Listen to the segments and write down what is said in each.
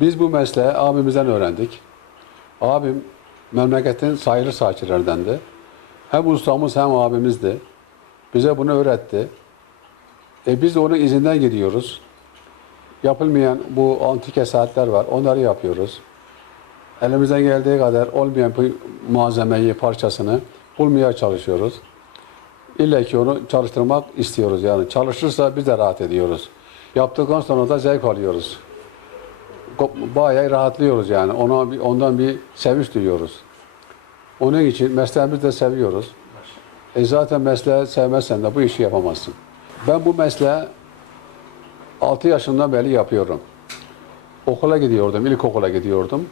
Biz bu mesleği abimizden öğrendik. Abim memleketin sayılı saççılardandı. Hem ustamız hem abimizdi. Bize bunu öğretti. E biz de onun izinden gidiyoruz. Yapılmayan bu antike saatler var. Onları yapıyoruz. Elimizden geldiği kadar olmayan bu malzemeyi, parçasını bulmaya çalışıyoruz. İlla ki onu çalıştırmak istiyoruz yani. Çalışırsa biz de rahat ediyoruz. Yaptıktan sonra da zevk alıyoruz. Bayağı rahatlıyoruz yani. Ona bir, ondan bir sevinç duyuyoruz. Onun için mesleğimizi de seviyoruz. E zaten mesleği sevmezsen de bu işi yapamazsın. Ben bu mesleği 6 yaşından beri yapıyorum. Okula gidiyordum, ilkokula gidiyordum.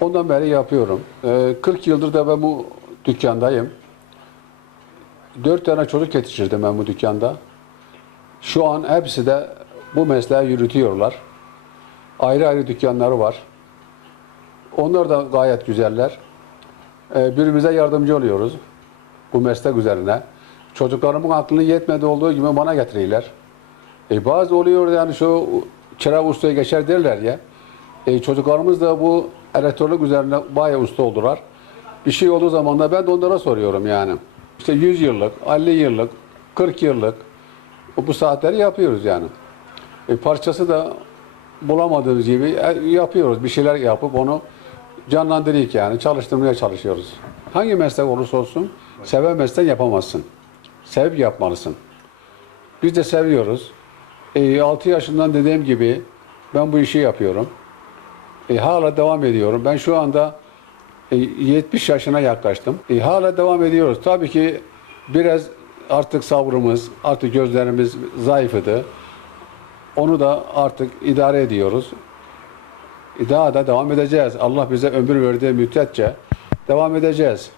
Ondan beri yapıyorum. E, 40 yıldır da ben bu dükkandayım. 4 tane çocuk yetiştirdim ben bu dükkanda. Şu an hepsi de bu mesleği yürütüyorlar. Ayrı ayrı dükkanları var. Onlar da gayet güzeller. Ee, birbirimize yardımcı oluyoruz bu meslek üzerine. Çocuklarımın aklının yetmedi olduğu gibi bana getiriyorlar. E, bazı oluyor yani şu çırak ustaya geçer derler ya. E, çocuklarımız da bu elektronik üzerine bayağı usta oldular. Bir şey olduğu zaman da ben de onlara soruyorum yani. İşte 100 yıllık, 50 yıllık, 40 yıllık bu saatleri yapıyoruz yani. E, parçası da bulamadığımız gibi e, yapıyoruz. Bir şeyler yapıp onu canlandırıyık yani. Çalıştırmaya çalışıyoruz. Hangi meslek olursa olsun sevemezsen yapamazsın. Sevip yapmalısın. Biz de seviyoruz. E, 6 yaşından dediğim gibi ben bu işi yapıyorum. E, hala devam ediyorum. Ben şu anda e, 70 yaşına yaklaştım. E, hala devam ediyoruz. Tabii ki biraz artık sabrımız, artık gözlerimiz zayıfıdı. Onu da artık idare ediyoruz. Daha da devam edeceğiz. Allah bize ömür verdiği müddetçe devam edeceğiz.